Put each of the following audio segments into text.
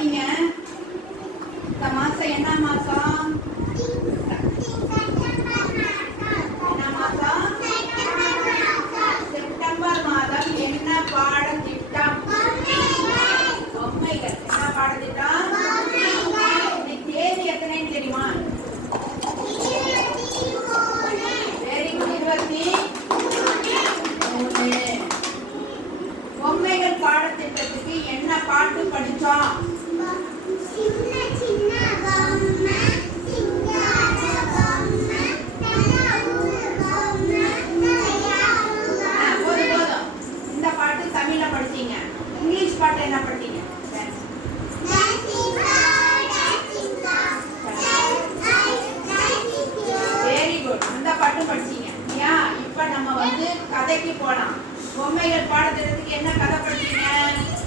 சொன்னீங்க இந்த மாசம் என்ன மாசம் என்ன மாசம் செப்டம்பர் மாதம் என்ன பாடத்திட்டம்? பொம்மைகள். என்ன பாடத்திட்டம்? தேதி எத்தனைன்னு தெரியுமா? வெரி பொம்மைகள் பாடத்திட்டத்துக்கு என்ன பாட்டு படிச்சோம் வேலைக்கு போகலாம் பொம்மைகள் பாடத்திட்டத்துக்கு என்ன கதை படிச்சீங்க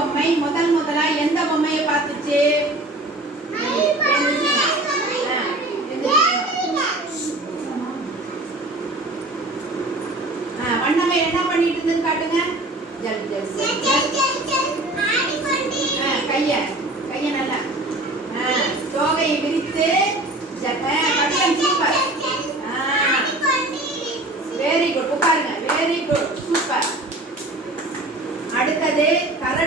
பொம்மை முதல் முதலா எந்த பொம்மையை பார்த்துச்சு? வண்ணமை என்ன பண்ணிட்டு இருந்தது காட்டுங்க. ஜல் ஜல் கைய கைய நல்லா. தோகையை விரித்து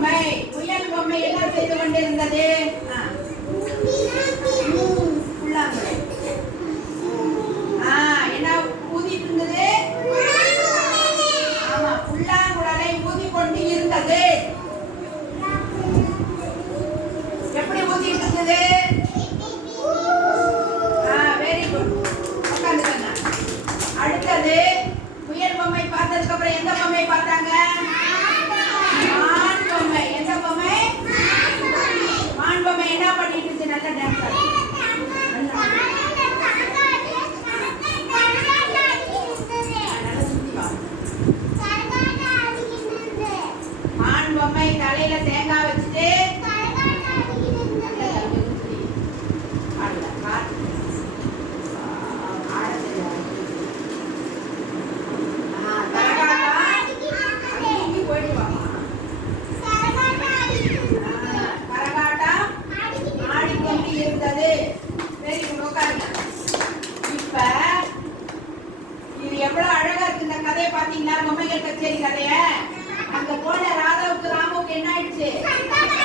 பொம்மை முயல் பொம்மை என்ன செய்து கொண்டிருந்தது. கையில தேங்காய் வச்சுட்டு எவ்வளவு அழகா இருக்கு இந்த கதையை பாத்தீங்களா பொம்மைகள் கச்சேரி கதைய. அங்க போன ராதாவுக்கு ராம United.